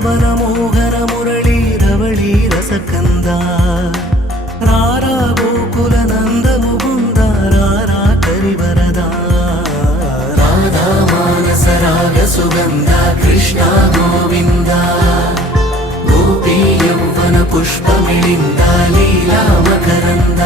పవన మోహన మురళీ రవళీ రసకంద రారా గోకుల నంద ముకుంద రారా కరివరదా రాధా మానస రాగ సుగంధ కృష్ణ గోవింద గోపీ యౌవన పుష్పమిళింద లీలా మకరంద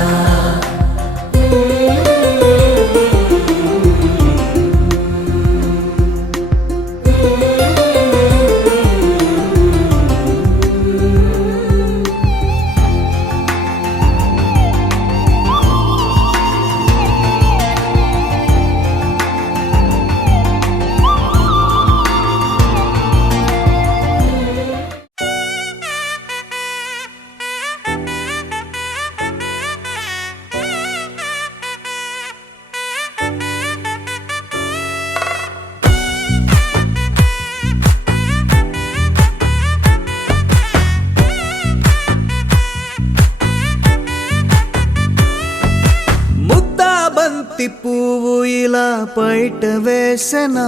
పువ్వు ఇలా బయట వేసెనా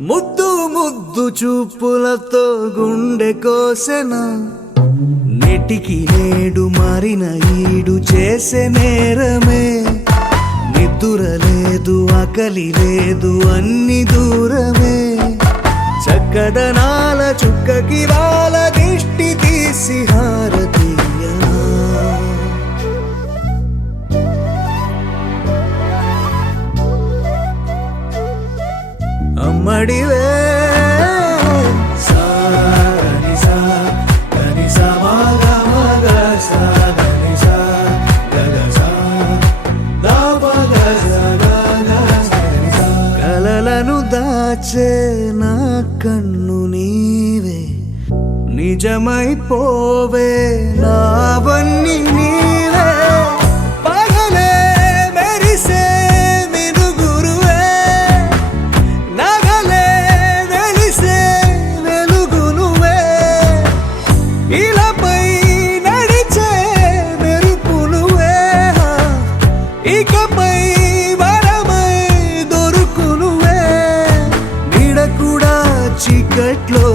ముద్దు ముద్దు చూపులతో గుండె కోసెనా నెటికి నేడు మారిన ఈడు చేసే నేరమే నిద్ర లేదు ఆకలి లేదు అన్ని దూరమే చక్కదనాల చుక్కకి వాళ్ళ దిష్టి తీసి హారతీయనా అమ్మడివే కలలను దాచే నా కన్ను నీవే నిజమైపోవే నావన్నీ నీవే పగలే మెరిసే మినుగురువే నగలే వెలిసే వెలుగునువే ఇలాపై నడిచే మెరుపునువే ఇకపై వరమై దొరుకునువే నీడ కూడా చీకట్లో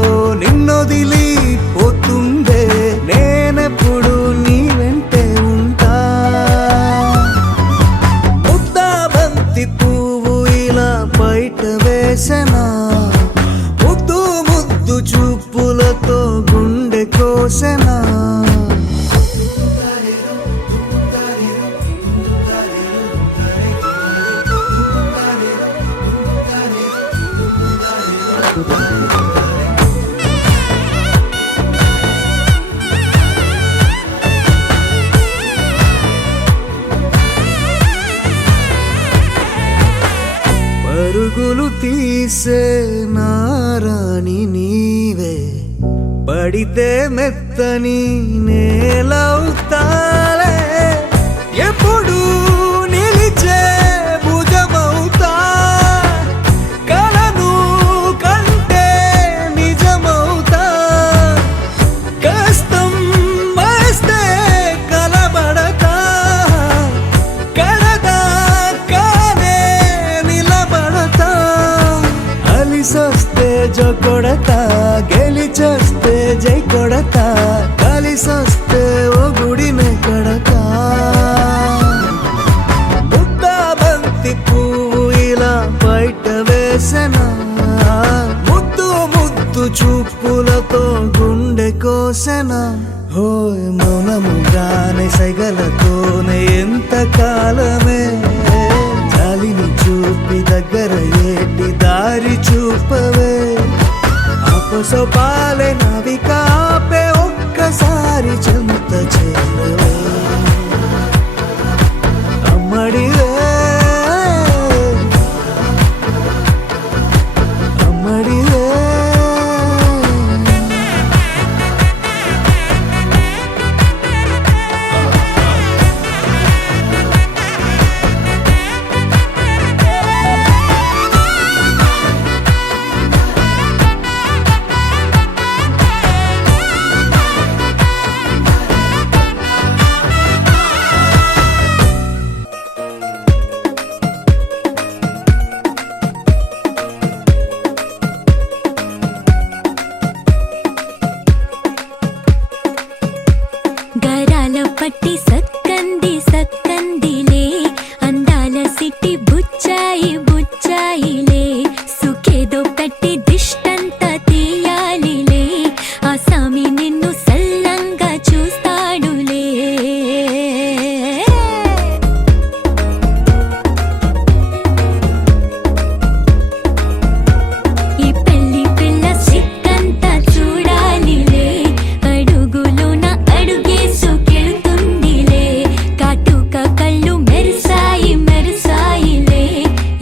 నిన్నొదిలి పోతుందే నేనెప్పుడు నీ వెంటే ఉంటా ముద్దాబంతి పువ్వు ఇలా బయట వేసెనా ముద్దు ముద్దు చూపులతో గుండె కోసెనా పరుగులు తీసే నారాణి నీవే పడితే మెత్తని నేలవుతాలే ఎప్పుడు నిలిచే భుజమవుతా కలను కంటే నిజమవుతా కష్టం వస్తే కలబడతా కడదాకానే నిలబడతా అలిసొస్తే జో కొడతా గెలిచొస్తే జై కొడతా కలిసొస్తే ఓ గుడినే కడతా ముద్దాబంతి పువ్వు ఇలా బయట వేసెనా ముద్దు ముద్దు చూపులతో గుండె కోసెనా హోయ్ మౌనముగానే సైగలతోనే ఎంత కాలమే జాలిని చూపి దగ్గర ఏటి దారి చూపవే అపసోపాలే నావిక ఆపే ఒక్కసారి చెంత చేరవే అమ్మడివే అమ్మడివే పట్టి సక్కంది సక్కందిలే అందాల సిట్టి బుచ్చాయి బుచ్చాయిలే సుఖేదో కట్టి దిష్టంత తీయాలిలే ఆ సామి నిన్ను సల్లంగా చూస్తాడులే ఈ పెళ్లి పిల్ల సిక్కంతా చూడాలిలే అడుగులోన అడుగేసుకెళ్తుందిలే కాటుక కళ్ళు మెరిసాయి మెరిసాయిలే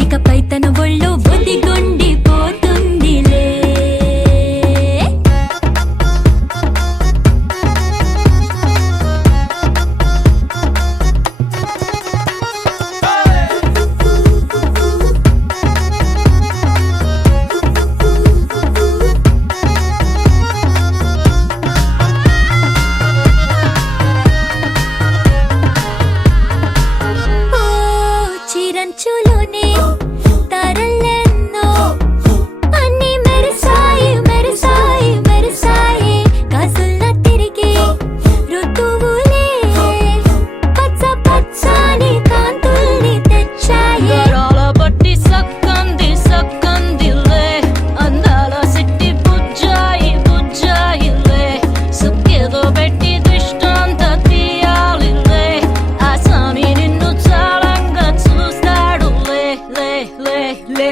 ఇకపై తన ఒళ్ళో ఒదిగొండిపోతుందిలే ఓ చిరంచులోనే తారలెన్నో అన్ని మెరిసాయి మెరిసాయి మెరిసాయి కాసుల్లా తిరిగే ఋతువులే పచ్చ పచ్చని కాంతుల్ని తెచ్చాయి గరాల బట్టి సక్కంది సక్కందిలే అందాల సిట్టి బుజ్జాయి బుజ్జాయిలే సుక్కేదో పెట్టి దిష్టంత తీయాలిలే ఆ సామి నిన్ను చాలంగా చూస్తాడు లే లే లే లే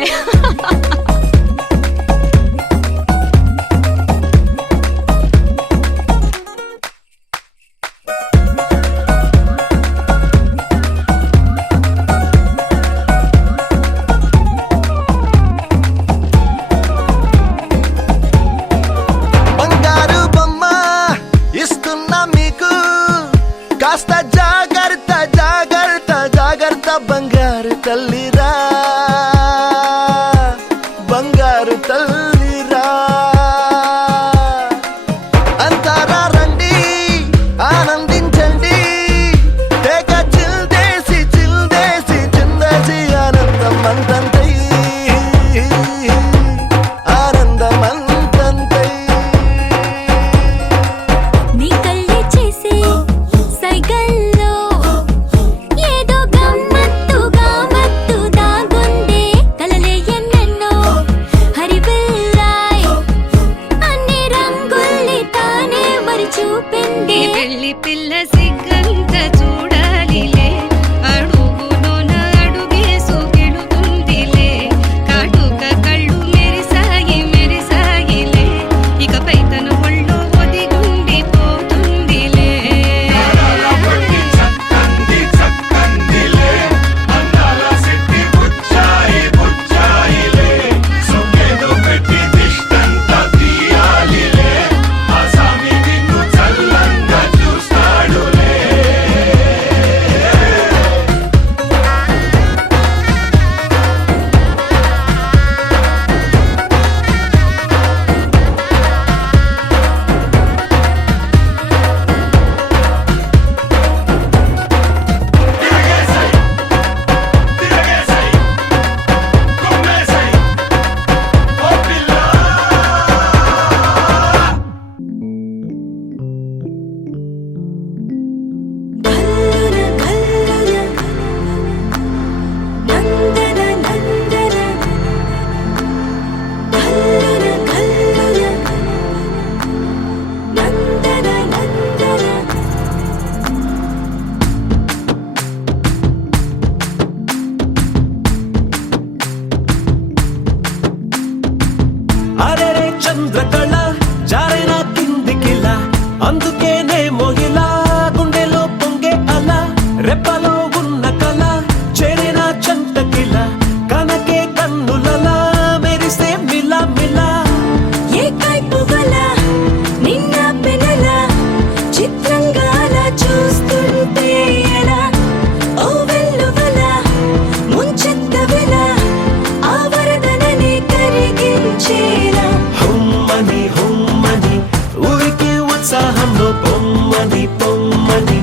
బంగారు బొమ్మ ఇస్తున్నా మీకు కాస్త జాగ్రత్త జాగ్రత్త జాగ్రత్త బంగారు తల్లిరా బంగారు తల్లిరా అంతారా రండి ఆనందించండి తెగ చిల్దేసి చిల్దేసి చిందేసి ఆనందం అంతంతై ఆనందం అంతంతై నీ కళ్ళే చేసే సైగల్లో ఏదో గమ్మత్తుగా మత్తు దాగుందే కలలే ఎన్నెన్నో హరివిల్లాయ్ అన్ని రంగుల్ని తానే మరి చూపింది పెళ్లి పిల్ల సిగ్గంత చూడాలిలే అడుగులోన అడుగేసుకెళుతుందిలే కాటుక కళ్ళు మెరిసాయి మెరిసాయిలే ఇకపై తన ఒళ్ళో ఒదిగుండిపోతుందిలే అరెరే చంద్రకళ జారైన కిందికిలా అందుకేనేమో ఇలా గుండెలో పొంగే అలా రెప్పలో ఉన్న కళ చేరిన చంటకిలా కనకే కన్నులలా మెరిసే మిలా మిలా ఏ కైపుగల నిన్న పెనల చిత్రంగా అలా చూస్తుంటే ఎలా ఓ వెల్లువల ముంచెత్తవెల ఆ వరదనని కరిగించేలా హుమ్మని హుమ్మని ఊరికి ఉత్సాహంలో పొమ్మని పొమ్మని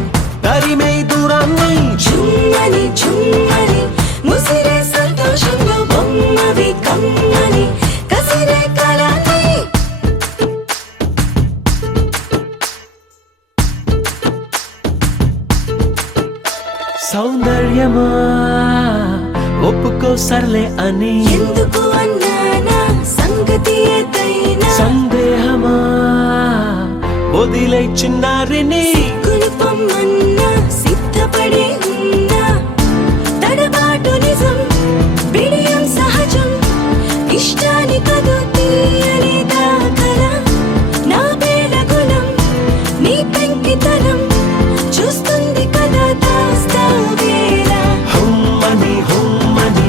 తరిమే దూరాన్ని చుమ్మని చుమ్మని ముసిరే సంతోషంలో బొమ్మవి కమ్మని కసిరే కాలాన్ని సౌందర్యమా ఒప్పుకో సర్లే అని ఎందుకు అన్నానా సంగతి ఏదైనా సందేహమా వదిలే చిన్నారిని కులుపమ్మన్నా సిద్ధపడే ఉన్నా తడబాటు నిజం బిడియం సహజం ఇష్టాని కదు తీయని దాఖల నా వేళ గుణం నీ పెంకితనం చూస్తుంది కదా దాస్తా వేళ హుమ్మని హుమ్మని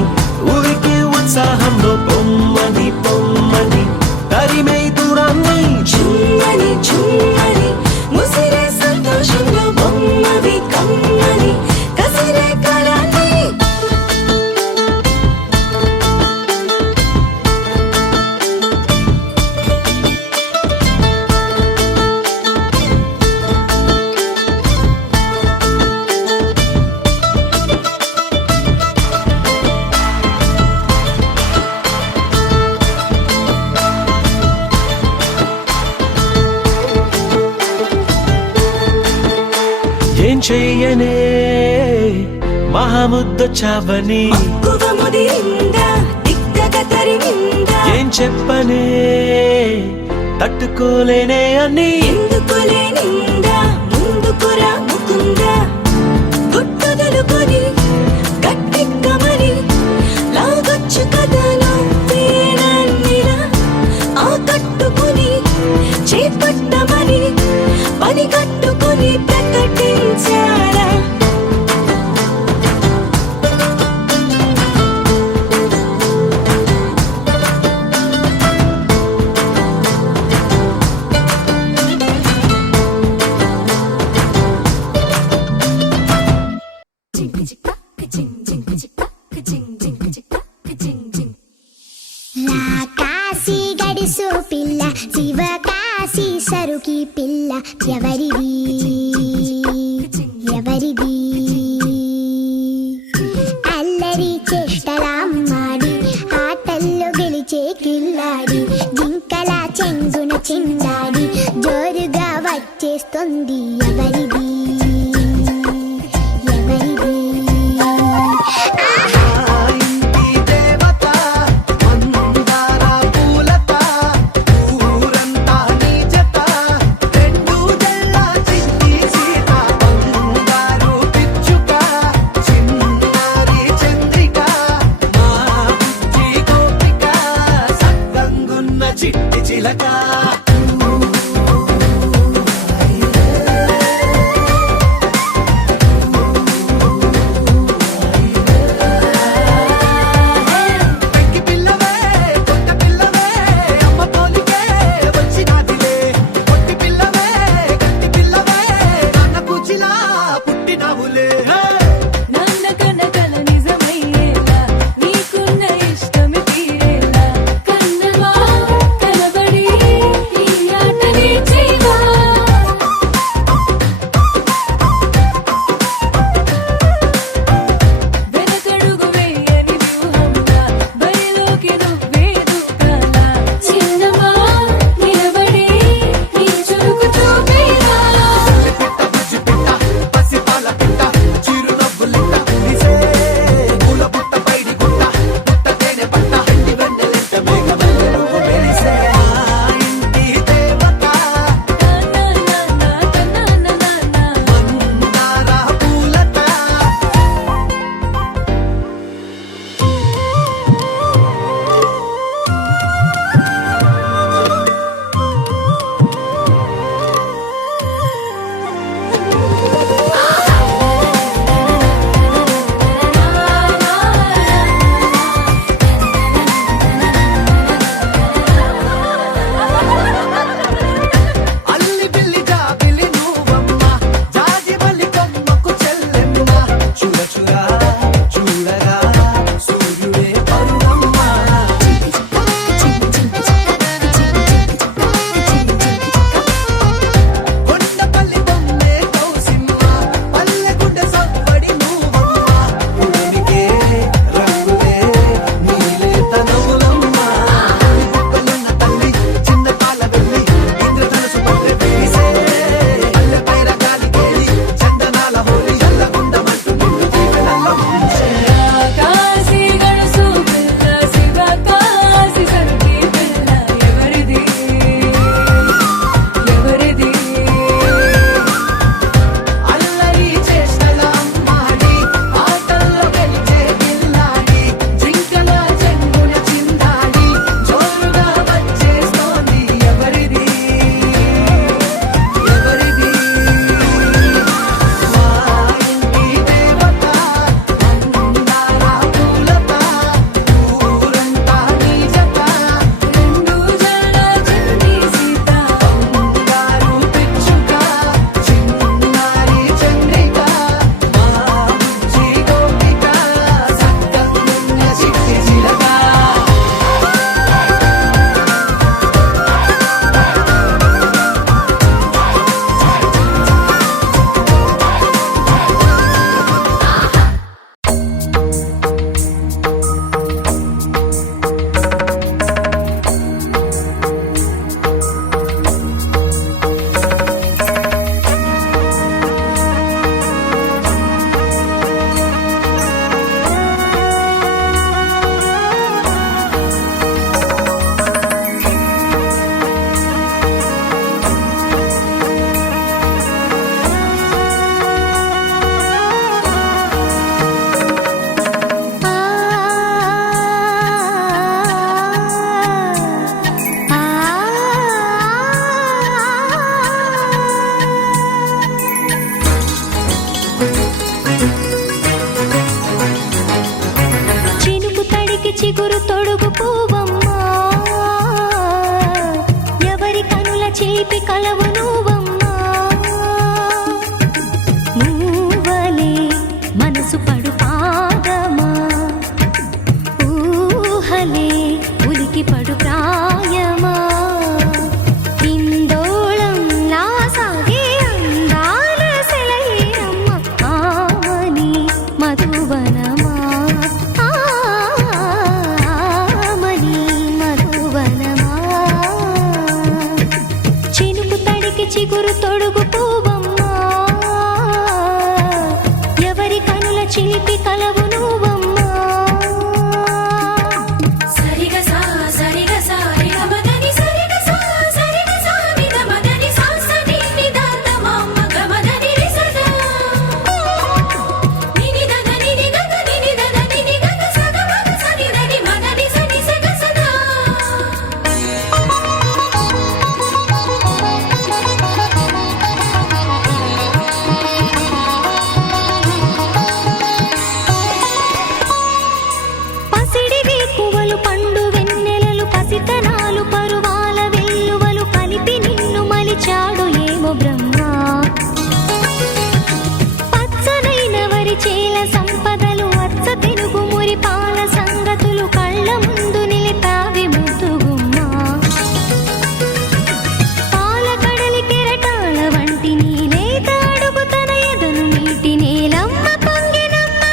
ఊరికి ఉత్సాహంలో పొమ్మని పొమ్మని తరిమే దూరాన్ని చుమ్మని చుమ్మని ముసిరే సంతోషంలో బొమ్మవి కమ్మని కసిరే కళని ఏం చెయ్యనే మహాముద్దు చావని మక్కువ ముదిరిందా దిగ్గగ తరిమిందా ఏం చెప్పనే తట్టుకోలేనే అని ఎందుకు లేనిందా ముందుకురా ముకుందా గుట్టుదలుకొని గట్టెక్కమని లాగొచ్చు కదా నువ్వేనన్నిలా ఆ కట్టుకుని చేపట్టమని పని కట్టుకుని ప్రకటించారా కాశీ గడిసు పిల్ల శివ కాశీ సరుకి పిల్ల ఎవరిది ఎవరిది అల్లరి చేష్టలామ్మాడి ఆటల్లో గెలిచే కిల్లాడి జింకల చెంగున చిందాడి జోరుగా వచ్చేస్తుంది ఎవరిది ఎవరిది చిట్టి చిలక చిలిపి కలవు నువ్వమ్మా నువ్వలే మనసు పడు పాదమా ఊహలే ఉలికి పడు ప్రాయమా ఇందోళం లా సాగే అందాల సెలయేరమ్మ ఆమని మధువనమా ఆమని మధువనమా చినుకు తడికి చిగురు తొడుగు పువ్వమ్మా ఎవరి కనుల చిలిపి కలవు నువ్వమ్మా సరిగ సా సరిగ సా రిగ మదని సరిగ సా సరిగ సా నిద మదని సా సని నిదాత మమ్మ గమదని రిసదా నిని దద నిని గగ నిని దద నిని గగ సగ మగ సని దని మదని సని సగ సదా పసిడి వేకువలు పండు వెన్నెలలు పసితనాలు పరువాల వెల్లువలు కలిపి నిన్ను మలిచాడు ఏమో బ్రహ్మ పచ్చనైన వరి చేల సంపదలు అచ్చ తెలుగు మురి పాల సంగతులు కళ్ళ ముందు నిలిపావి ముద్దుగుమ్మా పాల కడలి కెరటాల వంటి నీలేత అడుగు తన ఎదను నీటి నేలమ్మ పొంగినమ్మా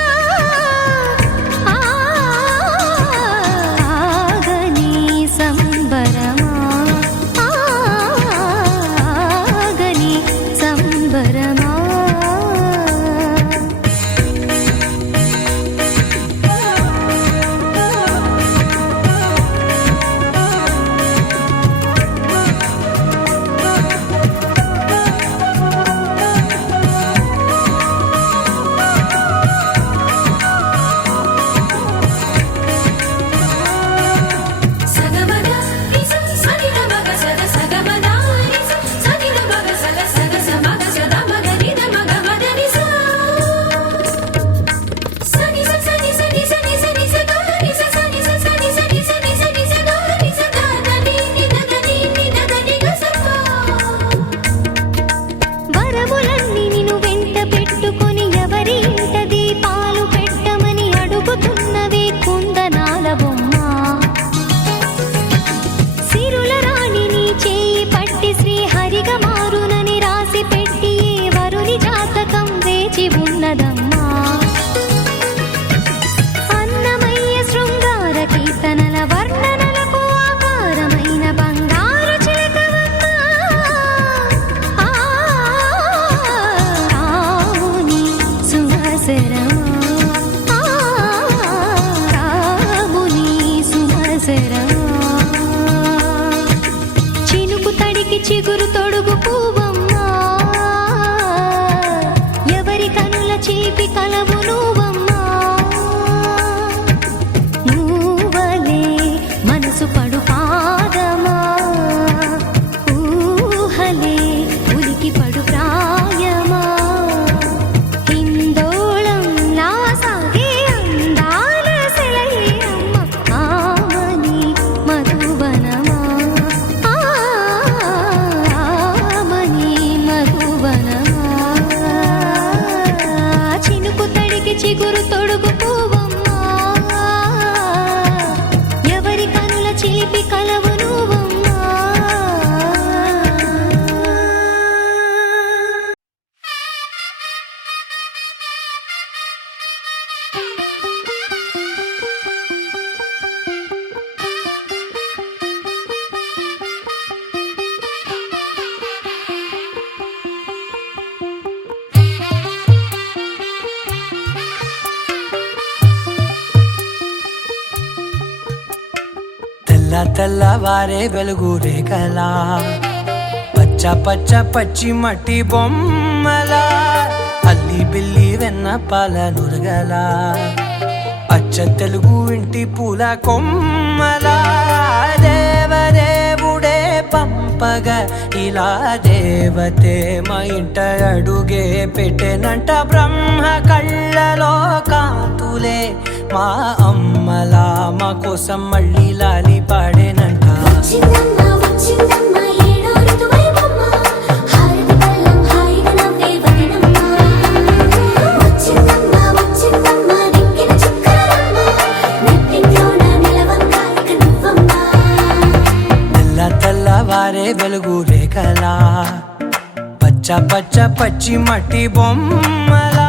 ఆగని సంబరమా ఆగని సంబరమా సగమద రిస సని ద మగ సద సగమద రిస సని ద మగ సద సగ సమగ సద మగ నిద మగ మద రిస సని స సని సని సని సని స గ రిస సని స సని సని సని సని స గ రిస ద ద ని ని ద ద ని ని ద ద ని గ స ప వరములన్నీ నిన్ను వెంట పెట్టుకొని ఎవరి ఇంట దీపాలు పెట్టమని అడుగుతున్నవే కుందనాల బొమ్మ సిరుల రాణి నీ చేయి పట్టి శ్రీహరిగా మారునని రాసి పెట్టి ఏ వరుని జాతకం వేచి ఉన్నదమ్మా అన్నమయ్య శృంగార కీర్తనల వర్ణనలకు ఆకారమైన బంగారు చిలకవమ్మా రాముని సుమసరమా రాముని సుమసరమా చినుకు తడికి చిగురు తొడుగు పువ్వమ్మా ఎవరి కనుల చిలిపి కలవు నువ్వమ్మా నువ్వలే మనసు పడు పాదమా ఊహలే ఉలికి పడు ప్రాయమా ఇందోళం లా సాగే అందాల సెలయేరమ్మ ఆమని మధువనమా ఆమని మధువనమా చినుకు తడికి చిగురు తొడుగు పువ్వమ్మా ఎవరి కనుల చిలిపి కలవు నువ్వమ్మా తెల్ల తెల్లవారే వెలుగు రేఖలా పచ్చ పచ్చ పచ్చి మట్టి బొమ్మలా అల్లి బిల్లి వెన్న పాల నురగలా అచ్చ తెలుగు ఇంటి పూల కొమ్మలా దేవదేవుడే పంపగా ఇలా దేవతే మా ఇంట అడుగే పెట్టెనంట బ్రహ్మ కళ్ళలో కాంతులే మా అమ్మలా మా కోసం మళ్ళీ లాలి పాడేనంట వచ్చిందమ్మా వచ్చిందమ్మా ఏడో ఋతువై పచ్చ పచ్చ పచ్చి మట్టి బొమ్మలా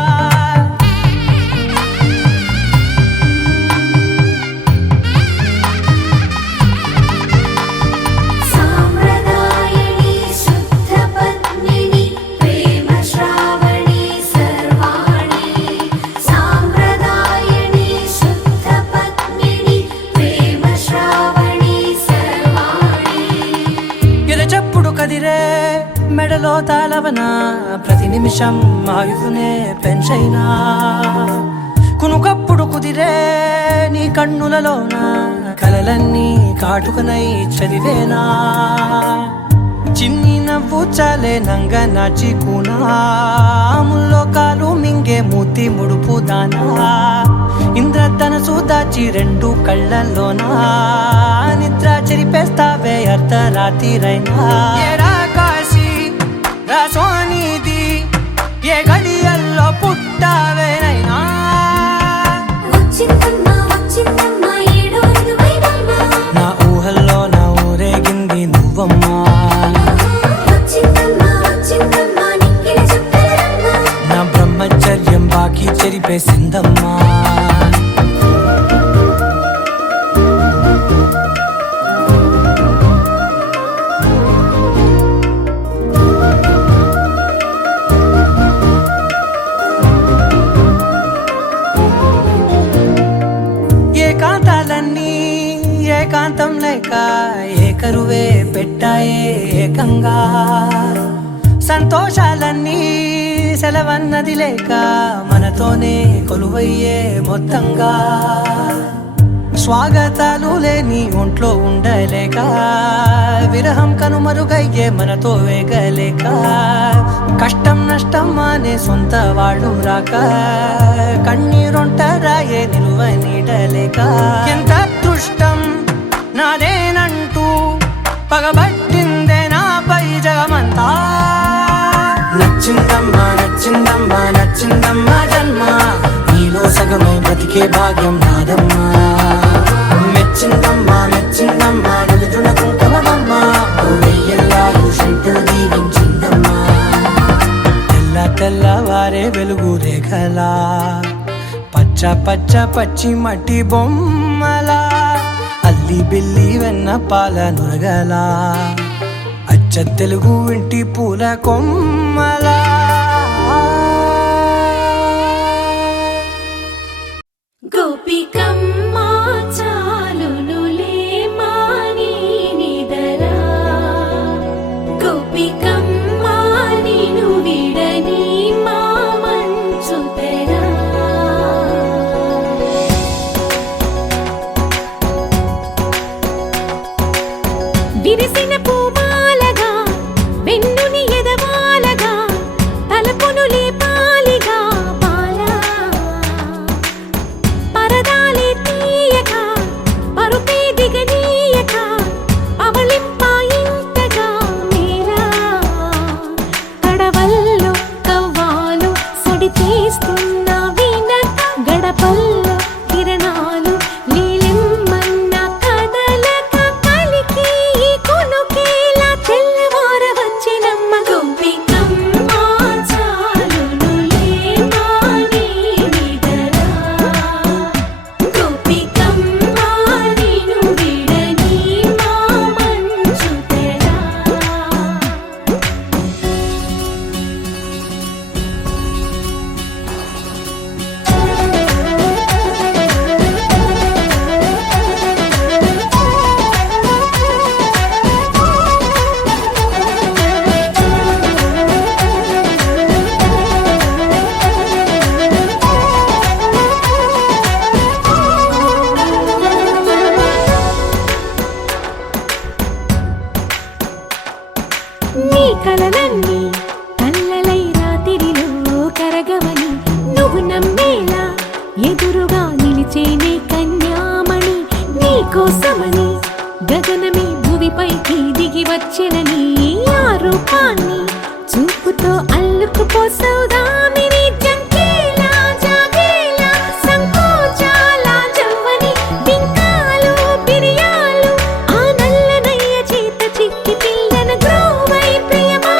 సాంప్రదాయని శుద్ధ పద్మిని ప్రేమ శ్రావణి సర్వాణి సాంప్రదాయని శుద్ధ పద్మిని ప్రేమ శ్రావణి సర్వాణి ఎరచప్పుడు కదిరే మెడలో తాళవన ప్రతి నిమిషం ఆయుధునే పెంచైనా కునుకప్పుడు కుదిరే నీ కన్నులలోన కలలన్నీ కాటుకనై చదివేనా చిన్ని నవ్వు చాలే నంగ నాచి కూనాముల్లో కాలు మింగే మూతి ముడుపు దానా ఇంద్రధనసు దాచి రెండు కళ్ళల్లోనా నిద్ర చెరిపేస్తావే అర్ధరాత్రిరైనా ఏరా కాశీ రా సోనిది ఏ గడియల్లో పుట్టావేనైనా వచ్చిందమ్మా వచ్చిందమ్మా ఏడో ఋతువైనమ్మా నా ఊహల్లో నా ఊరేగింది నువ్వమ్మా వచ్చిందమ్మా వచ్చిందమ్మా నిక్కిన చుక్కలమ్మా నా బ్రహ్మచర్యం బాకీ చెరిపేసిందమ్మా ఏకాంతాలన్నీ ఏకాంతం లేక ఏకరువే పెట్టాయే ఏకంగా సంతోషాలన్నీ సెలవన్నది లేక మనతోనే కొలువయ్యే మొత్తంగా స్వాగతాలు లేని ఒంట్లో ఉండలేక విరహం కనుమరుగయ్యే మనతో వేగలేక కష్టం నష్టం అనే సొంత వాళ్ళు రాక కన్నీరొంటరాయే నిలువ నీడలేక ఎంత అదృష్టం నాదేనంటూ పగబట్టిందే నాపై జగమంతా నచ్చిందమ్మా నచ్చిందమ్మా నచ్చిందమ్మా జన్మ నీలో సగమై బ్రతికే భాగ్యం నాదమ్మా మెచ్చిందమ్మా మెచ్చిందమ్మా నుదుటిన కుంకుమమ్మా వెయ్యల్లాలు శంకరు దీవించిందమ్మా తెల్ల తెల్లవారే వెలుగు రేఖలా పచ్చ పచ్చ పచ్చి మట్టి బొమ్మలా అల్లి బిల్లి వెన్న పాల నురగలా అచ్చ తెలుగు ఇంటి పూల కొమ్మలా గోపికమ్మ చాలునులే మాని నిదరా గోపికమ్మ నిను విడని మా మంచు తెరా విరిసిన పూమాలగా వెన్నుని ఎదవాలగా తలపును లేపాలిగా పాలా పరదాలే తీయక పరుపే దిగనీయక అవళింపాయింతగా మేరా కడవల్లో కవ్వాలు సడి చేస్తున్న వీణత గడపల్లో కిరణాలు నీలిమ్మన్న కదలక కలికి ఈ కొనుకేలా తెల్లవార వచ్చినమ్మ గోపికమ్మ చాలునులే మాని నిదరా గోపికమ్మ నిను విడని మా మంచు తెరా నీ కలలన్నీ కల్లలై రాత్రిలో కరగవని నువ్వు నమ్మేలా ఎదురుగా నిలిచేనే కన్యామణి నీ కోసమని గగనమే భూమిపైకి దిగి వచ్చినని ఆ రూపాన్ని చూపుతో అల్లుకుపోసౌదామిని జంకేలా జాగేలా సంకోచాల జవ్వని బింకాలు బిరియాలు ఆ నల్లనయ్య చేత చిక్కి పిల్లన గ్రోవై ప్రియమా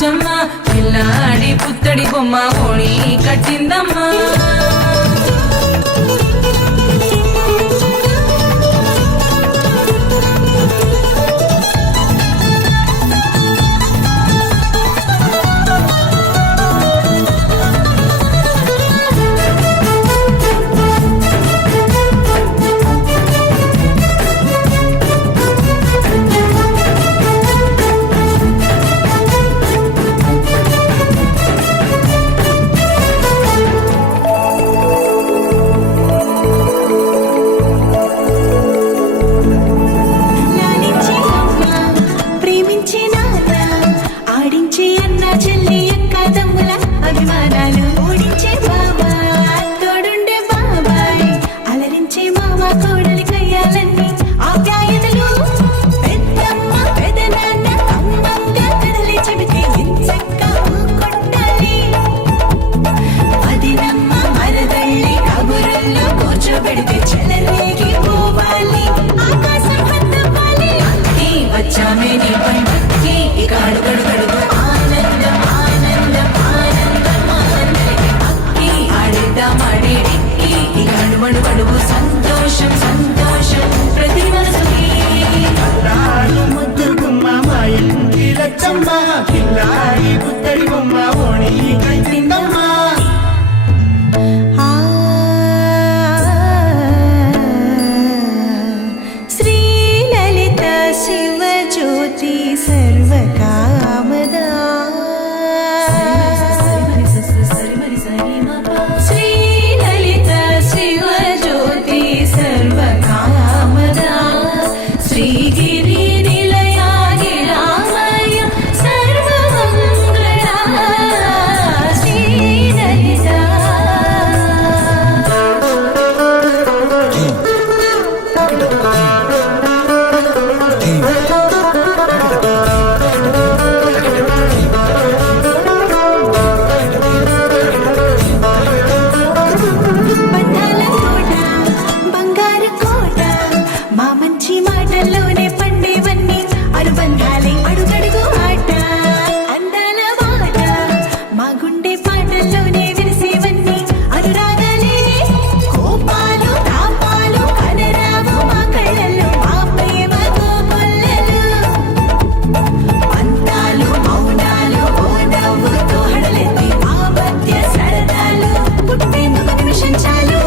లచ్చమ్మ పిల్లాడి పుత్తడి బొమ్మ ఓణి కట్టిందమ్మా సంతోషం సంతోషం ప్రతి మనసుకి ముద్దు గుమ్మ మా ఇంటి లచ్చమ్మ పిల్లాడి పుత్తడి బొమ్మ ఓణి కట్టిందమ్మా శ్రీలలిత శివజ్యోతి సర్వకామదా శ్రీలలిత శివజ్యోతి సర్వకామదా శ్రీగిరి నిలయాగి రామయ్య సర్వమంగళా శ్రీలలిత బంధాల కోట బంగారు కోట మా మంచి మాటల్లోనే పండేవన్నీ అనుబంధాలే అడుగడుగు ఆట అందాల మాట మా గుండె పాటల్లోనే విరిసేవన్నీ అనురాగాలే కోపాలు తాపాలు కనరావు మా కళ్ళల్లో మా ప్రేమ కోకొల్లలు పంతాలు మౌనాలు ఓ నవ్వుతో హడలెత్తి మా మధ్య సరదాలు పుట్టేందుకు నిమిషం చాలు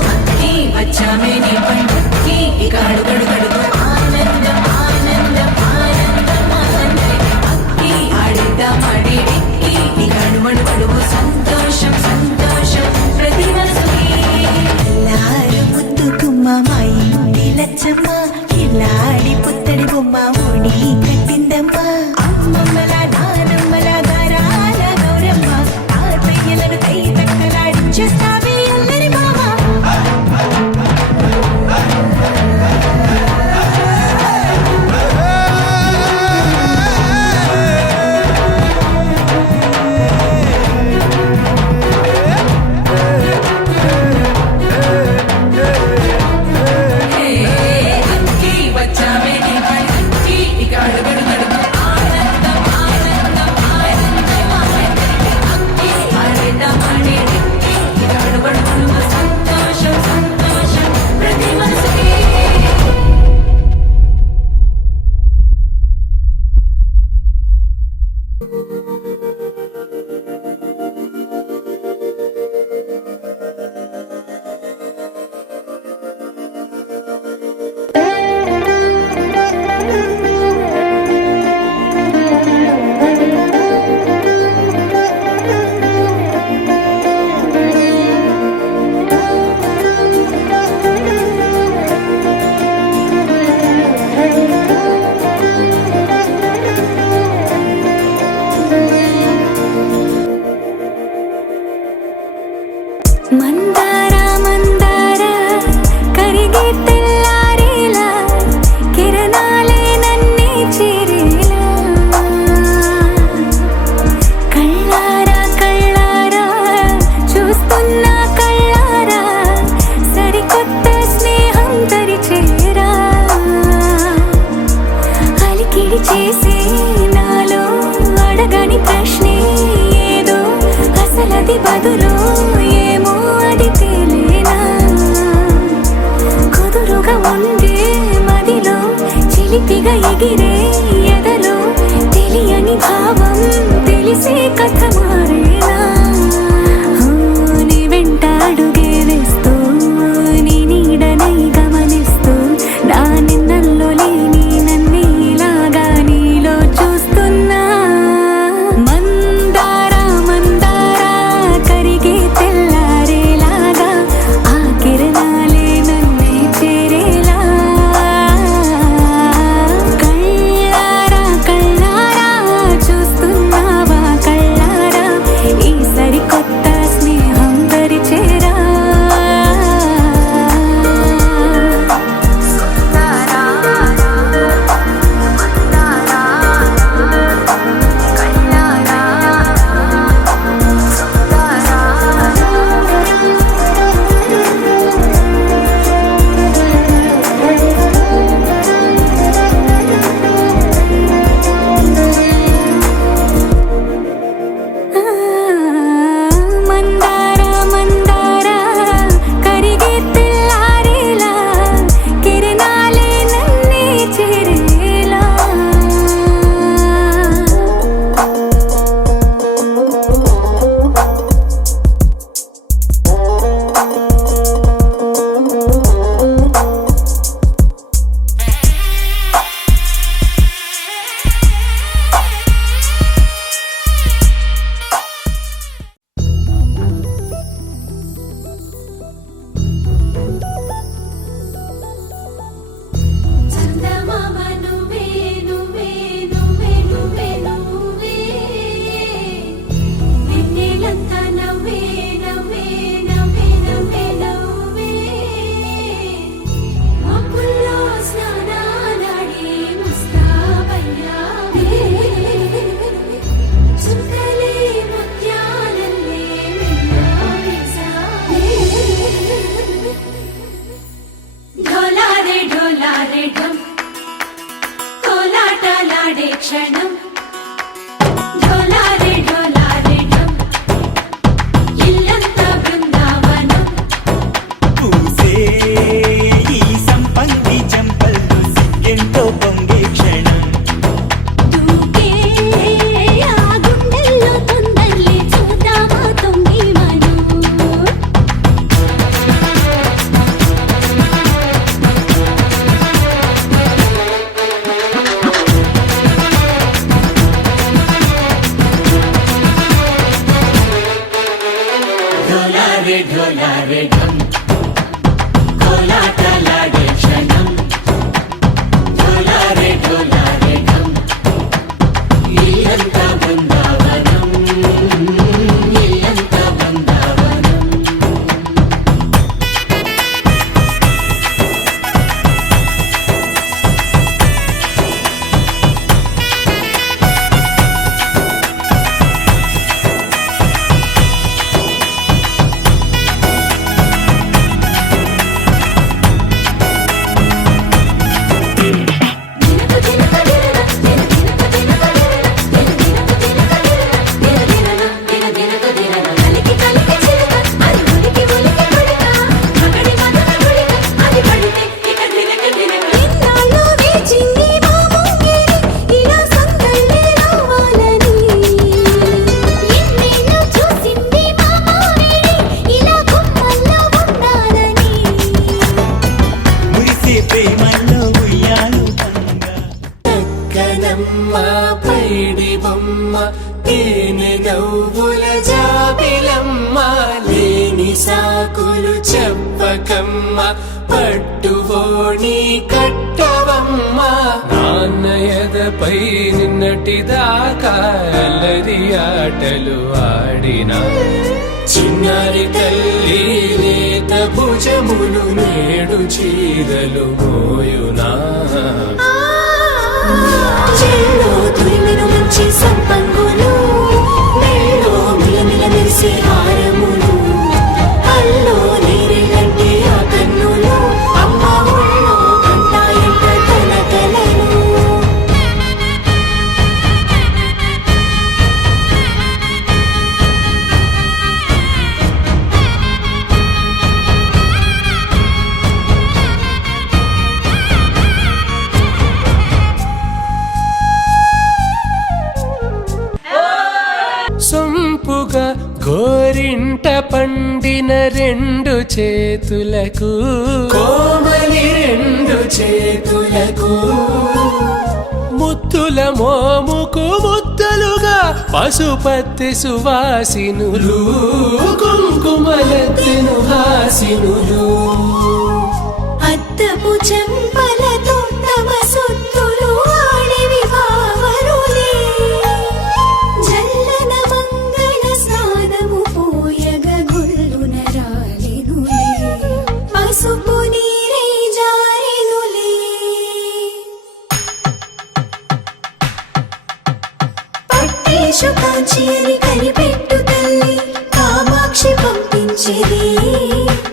ఈ వచ్చామే నీ పండుకి ఇక అడుగడుగడుగు ఆనందం ఆనందం ఆనందం ఆనందం అక్కి ఆడిద్దాం ఆడిడిక్కి ఇక అడుగడుగడుగు సంతోషం సంతోషం ప్రతి మనసుకి ఎల్లారు ముద్దు గుమ్మ మా ఇంటి లచ్చమ్మ ఇల్లాడి పుత్తడి బొమ్మ ఓణి కట్టిందమ్మ అమ్మమ్మల నానమ్మల గారాల గౌరమ్మ తాతయ్యలను కై తక్కలాడించేస్తావే అల్లరి మామ అక్కి వచ్చామే నీ పండుకి ఇక అడుగడుగడుగు ఆనందం ఆనందం ఆనందం ఆనందం అక్కి ఆడిద్దాం ఆడిడిక్కి ఇక అడుగడుగడుగు సంతోషం సంతోషం ప్రతి మనసుకి మందార మందార కరిగే తెల్లారేలా కిరణాలే నన్నే చేరేలా కళ్ళారా కళ్ళారా చూస్తున్నా కళ్ళారా సరికొత్త స్నేహం తరిచేరా అలికిడి చేసే నాలో అడగని ప్రశ్నే ఏది బదులో ఏమో అది తేలేనా కుదురుగా ఉండే మదిలో చిలిపిగా ఎగిరే ఎదలో తెలియని భావం తెలిసే కథ మారేనా నీ వెంట అడుగే వేస్తూ నీ నీడనై గమనిస్తూ నా నిన్నల్లో లేని నన్నే ఇలాగా నీలో చూస్తున్నా మందారా మందారా కరిగే తెల్లారేలాగా ఆ కిరణాలే నన్నే చేరేలా కళ్ళారా కళ్ళారా చూస్తున్నావా కళ్ళారా ఈ సరికొత్త స్నేహం దరిచేరా మందారా మందారా కరిగే తెల్లారేలా కిరణాలే నన్నే చేరేలా చందమామ నువ్వే నువ్వే నువ్వే నువ్వే నువ్వే వెన్నెలంతా నవ్వే నవ్వే నవ్వే నవ్వే నవ్వే మబ్బుల్లో స్నానాలాడి ముస్తాబయ్యావే చుక్కలే ముత్యాలల్లే మెల్లావేశావే ఢోలారే ఢోలారే ఢం కోలాటలాడే క్షణం ఢోలారే ఢోలారే ఢం ఇల్లంతా బృందావనం పూసే ఈ సంపంగి చెంపల్లో సిగ్గెంతో పొంగే క్షణం దూకే ఆ గుండెల్లో తొందరలే చూద్దామా తొంగి మనం ఢోలారే ఢోలారే ఢం కోలాటలాడే క్షణం ఢోలారే ఢోలారే ఢం ఇల్లంతా బృందావనం ఇల్లంతా బృందావనం మురిసే ప్రేమల్లో ఉయ్యాలు కనమ్మ పైడి బొమ్మ తేనె నవ్వుల జాబిలమ్మ లేని సాకులు చెప్పకమ్మ పట్టువోణి కట్టవమ్మ నాన్నయదపై నిన్నటిదాకా అల్లరి ఆటలు ఆడినా చిన్నారి తల్లి లేత భుజములు నేడు చీరలు మోయునా చెల్లో తురిమిను మంచి సంపంగులు మెళ్ళో మిలమిల మెరిసే హారములు అల్లో నీరెళ్ళంటే ఆ కన్నులు అమ్మ ఒళ్ళో కంటాయంట తన కలను పూగా గోరింట పండిన రెండు చేతులకు కోమలి రెండు చేతులకు ముత్తుల మోముకు ముద్దలుగా పశుపతి సువాసినులు కుంకుమలెత్తెను హాసినులు అద్దపు చెంపలతో తమ సొత్తులు ఆడివి భావరులే జల్లన మంగళ స్నానము పోయగ గొల్లున రాలినులే పసుపు నీరై జారినులే పట్టేశు కాంచి అని కనిపెట్టు తల్లి కామాక్షి పంపించేది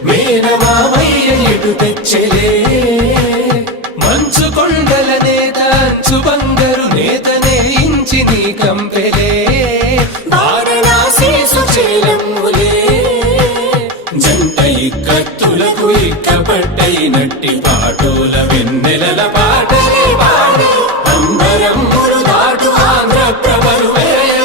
మేనమామయ్య ఎటు తెచ్చలే మంచు కొండల నేత అంచు బంగారు నేతనే ఇంచి నీ కంపెలే వారణాసి సుచేలమ్ములే జంట ఇక్కత్తులకు ఇక్కపట్టైనట్టి పాటోల వెన్నెలల పాటలే పాడే అంబరమ్ములు దాటు ఆంధ్ర ప్రభలు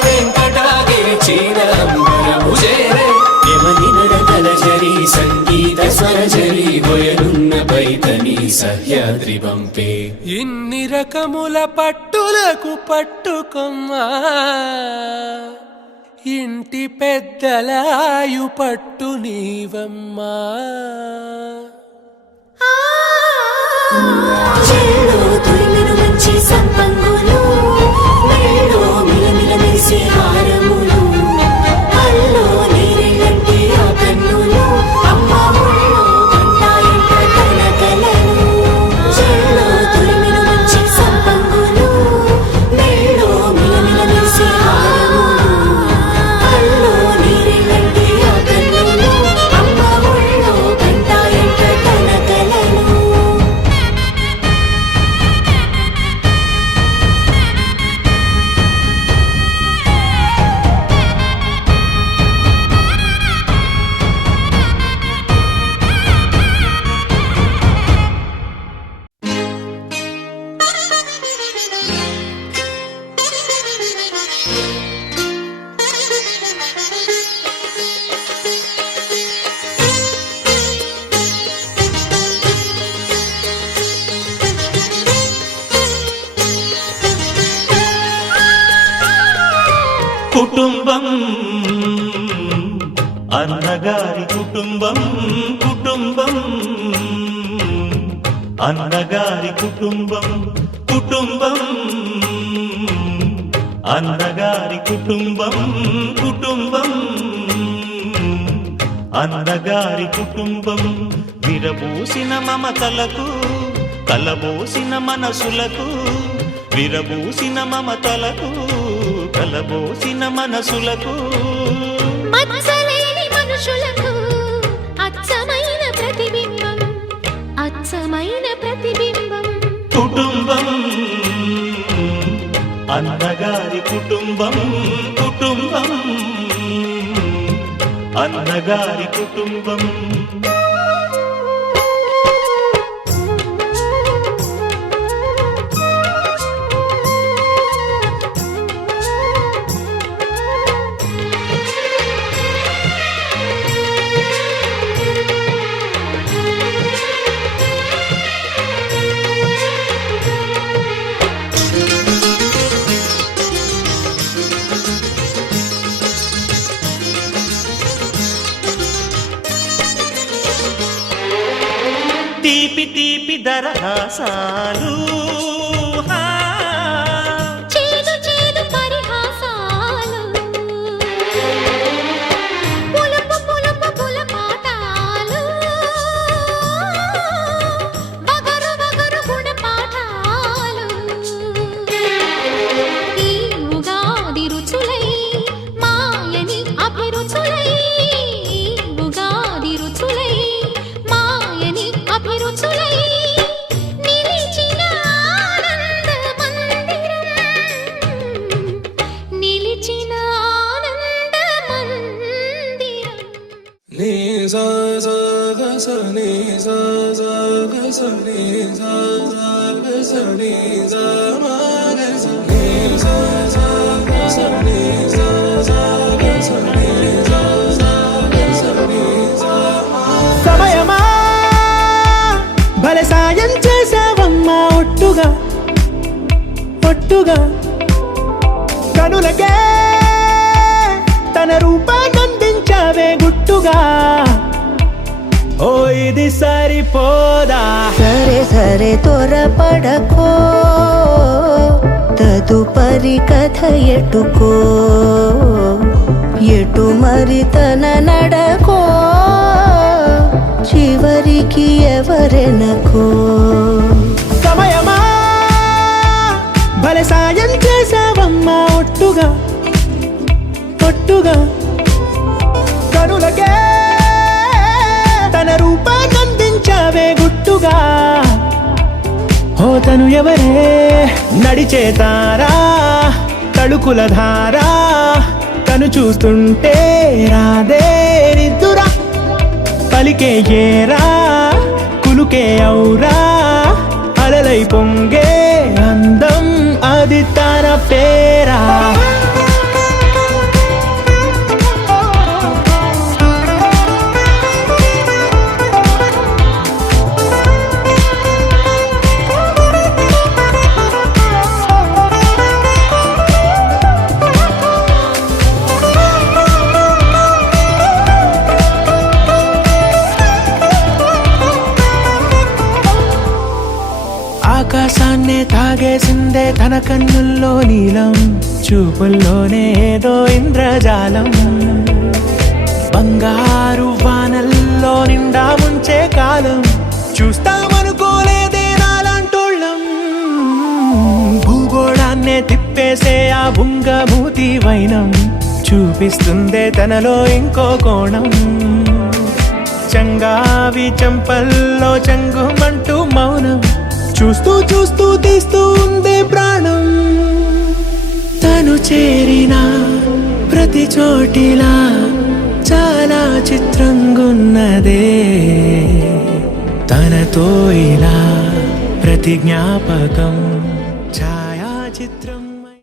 వెంకటాగిరి చీన అంబరము చేరే యమని నడకల జరి సంగీత స్వరజరి హొయలున్న పైతని సహ్యాద్రి పంపే ఇన్ని రకముల పట్టులకు పట్టుకొమ్మా ఇంటి పెద్దలాయు పట్టు నీవమ్మా చెల్లో తురిమెను మంచి సంపంగులు మెళ్ళో మిలమిల మెరిసే హారములు అల్లో నీరెళ్ళంటే ఆ కన్నులు అమ్మ ఒళ్ళో కంటాయంట కనకలను చెల్లో తురిమెను మంచి సంపంగులు మెళ్ళో మిలమిల మెరిసే హారములు అల్లో నీరెళ్ళంటే ఆ కన్నులు అమ్మ ఒళ్ళో కంటాయంట కనకలను కుటుంబం అన్నగారి కుటుంబం కుటుంబం అన్నగారి కుటుంబం కుటుంబం అన్నగారి కుటుంబం కుటుంబం అన్నగారి కుటుంబం విరబూసిన మమతలకు కలబోసిన మనసులకు విరబూసిన మమతలకు కలబోసిన మనసులకు మచ్చలేని మనుషులకు అచ్చమైన ప్రతిబింబం అచ్చమైన ప్రతిబింబం కుటుంబం అన్నగారి కుటుంబం కుటుంబం అన్నగారి కుటుంబం తీపి తీపి దరహాసాలు చేదు చేదు పరిహాసాలు పులుపు పులుపు పులపాటాలు బగరు బగరు గుణపాఠాలు ఈ ఉగాది రుచులై మాయని అభిరుచులై ఉగాది రుచులై మాయని అభిరుచులై నిలిచిన ఆనంద మందిరం నిలిచిన ఆనంద మందిరం నీ సా సా గ స నీ సా సా గ స నీ సా సా గ స నీ సా మా గ స నీ సా సా గ స నీ సా సా గ స నీ ఒట్టుగా కనులకే తన రూపాన్నందించావే గుట్టుగా ఓ ఇది సరిపోదా సరే సరే త్వరపడకో తదుపరి కథ ఎటుకో ఎటు మరి తన నడకో చివరికి ఎవరెనకో సమయమా భలే సాయం చేసావమ్మా ఒట్టుగా ఒట్టుగా కనులకే తన రూపాన్నందించావే గుట్టుగా ఓ తను ఎవరే నడిచే తారా తళుకుల ధారా తను చూస్తుంటే రాదే నిద్దురా పలికే ఏరా కులుకే ఔరా అలలై పొంగే అందం అది తన పేరా ఆకాశాన్నే తాగేసిందే తన కన్నుల్లో నీలం చూపుల్లోనే ఏదో ఇంద్రజాలం బంగారు వానల్లో నిండా ముంచే కాలం చూస్తామనుకోలేదే నాలాంటోళ్ళం భూగోళాన్నే తిప్పేసే ఆ బుంగమూతి వైనం చూపిస్తుందే తనలో ఇంకో కోణం చంగావి చంపల్లో చంగుమంటూ మౌనం చూస్తూ చూస్తూ తీస్తూ ఉందే ప్రాణం తను చేరిన ప్రతి చోటిలా చాలా చిత్రంగున్నదే తనతో ఇలా ప్రతి జ్ఞాపకం